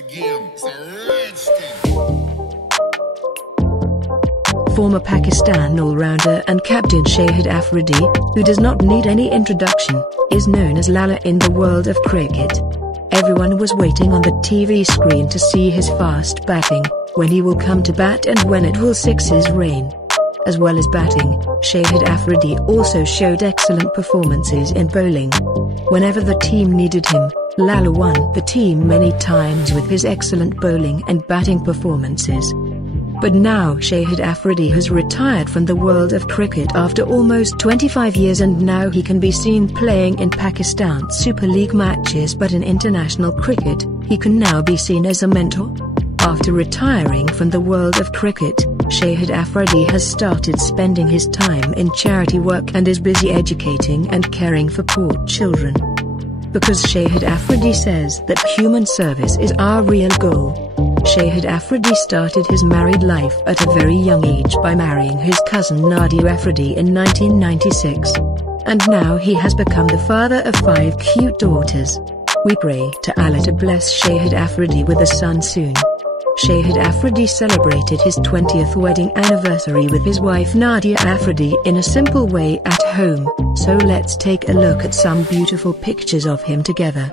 again. It's a rich thing. Former Pakistan all-rounder and captain Shahid Afridi, who does not need any introduction, is known as Lala in the world of cricket. Everyone was waiting on the TV screen to see his fast batting, when he will come to bat and when it will sixes rain. As well as batting, Shahid Afridi also showed excellent performances in bowling. Whenever the team needed him, Lala won the team many times with his excellent bowling and batting performances. But now Shahid Afridi has retired from the world of cricket after almost 25 years, and now he can be seen playing in Pakistan Super League matches, but in international cricket, he can now be seen as a mentor. After retiring from the world of cricket, Shahid Afridi has started spending his time in charity work and is busy educating and caring for poor children. Because Shahid Afridi says that human service is our real goal. Shahid Afridi started his married life at a very young age by marrying his cousin Nadia Afridi in 1996. And now he has become the father of 5 cute daughters. We pray to Allah to bless Shahid Afridi with a son soon. Shahid Afridi celebrated his 20th wedding anniversary with his wife Nadia Afridi in a simple way at home, so let's take a look at some beautiful pictures of him together.